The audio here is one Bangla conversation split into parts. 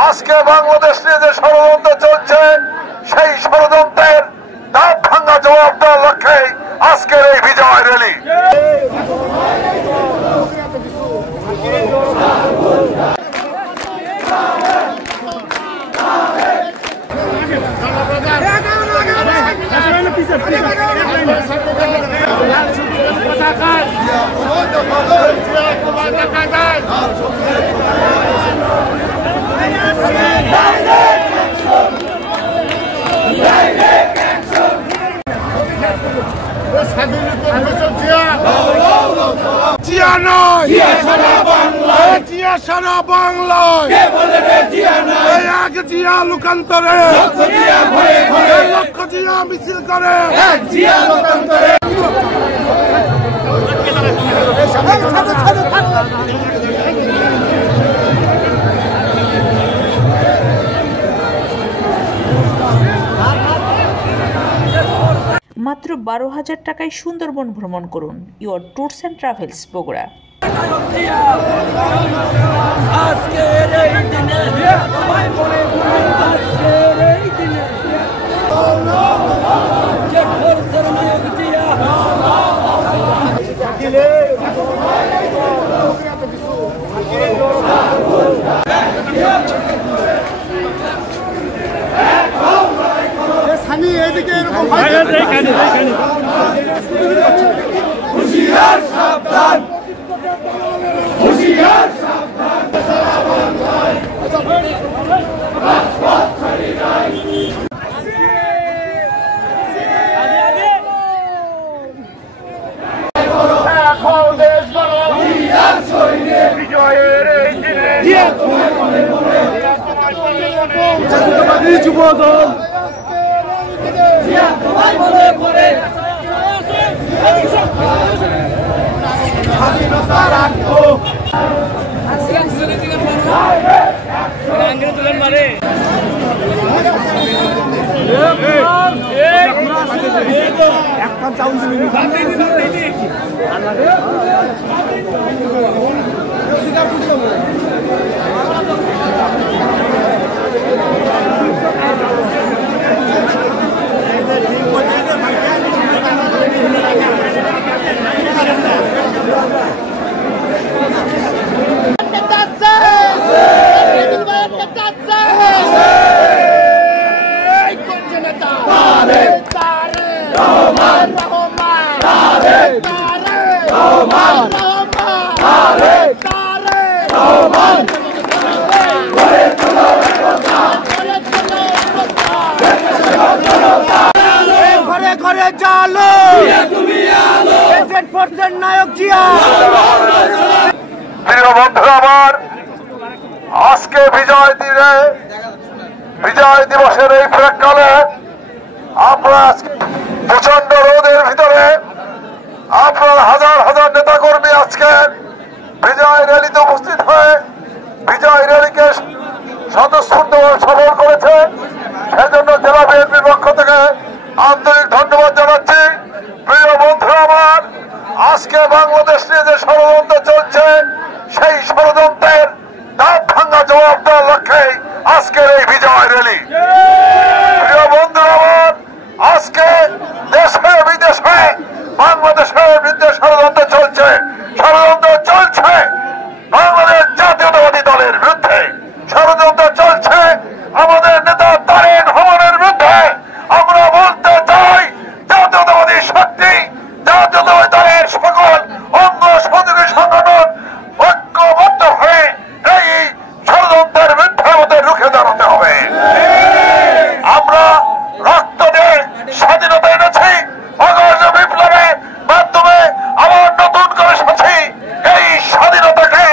আজকে বাংলাদেশ নিয়ে যে ষড়যন্ত্র চলছে সেই ষড়যন্ত্রের দাঁত ভাঙা জবাব দেওয়ার লক্ষ্যে আজকের এই বিজয় র্যালি। সারা বাংলায় জিয়া লোকান্তরে লক্ষ জিয়া মিছিল করে মাত্র 12,000 টাকায় সুন্দরবন ভ্রমণ করুন। Your tours and travels Bogura. হুশিয়ার সাবধান, হুশিয়ার সাবধান, বিজয়ের এই দিনে যুবদল তুলেন মারে একটা চাউল ঘরে চালো নায়ক জিয়া। প্রিয় বন্ধুরা, আমার আজকে বিজয় দিবসের এই প্রেক্ষালে আমরা প্রচন্ড রোদের ভিতরে আপনার হাজার হাজার নেতা কর্মী আজকে বিজয় র্যালিতে উপস্থিত হয়ে বিজয় র্যালিকে স্বতঃস্ফূর্তভাবে সফল করেছে। সেজন্য জেলা বিএনপির পক্ষ থেকে আন্তরিক ধন্যবাদ জানাচ্ছি। প্রিয় বন্ধুরা, আমার আজকে বাংলাদেশ নিয়ে যে ষড়যন্ত্র চলছে সেই ষড়যন্ত্রের দাঁত ভাঙা জবাব দেওয়ার লক্ষ্যে আজকের এই বিজয় র্যালি। প্রিয় বন্ধুরা, আমার আজকে দেশে বিদেশে বাংলাদেশের বিরুদ্ধে ষড়যন্ত্র চলছে বাংলাদেশ জাতীয়তাবাদী দলের বিরুদ্ধে, ষড়যন্ত্র চলছে আমাদের নেতা তারেক রহমানের বিরুদ্ধে। আমরা বলতে চাই, জাতীয়তাবাদী শক্তি, জাতীয়তাবাদী দলের সকল অঙ্গ সহযোগী সংগঠন ঐক্যবদ্ধ হয়ে এই ষড়যন্ত্রের বিরুদ্ধে আমাদের রুখে দাঁড়াতে হবে। আমরা রক্ত দিয়ে স্বাধীনতা এনেছি, অগস্ট বিপ্লবের মাধ্যমে আবার নতুন করে সাথী এই স্বাধীনতাকে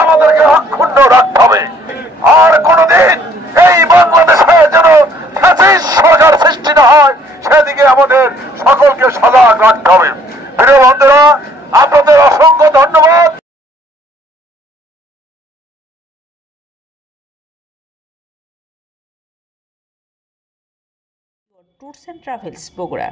আমাদেরকে অক্ষুণ্ণ রাখতে হবে। আর কোনদিন এই বাংলাদেশে যেন ফ্যাসিস্ট সরকার সৃষ্টি না হয় সেদিকে আমাদের সকলকে সজাগ রাখতে হবে। প্রিয় বন্ধুরা, আপনাদের অসংখ্য ধন্যবাদ। Tours and travels Bogura.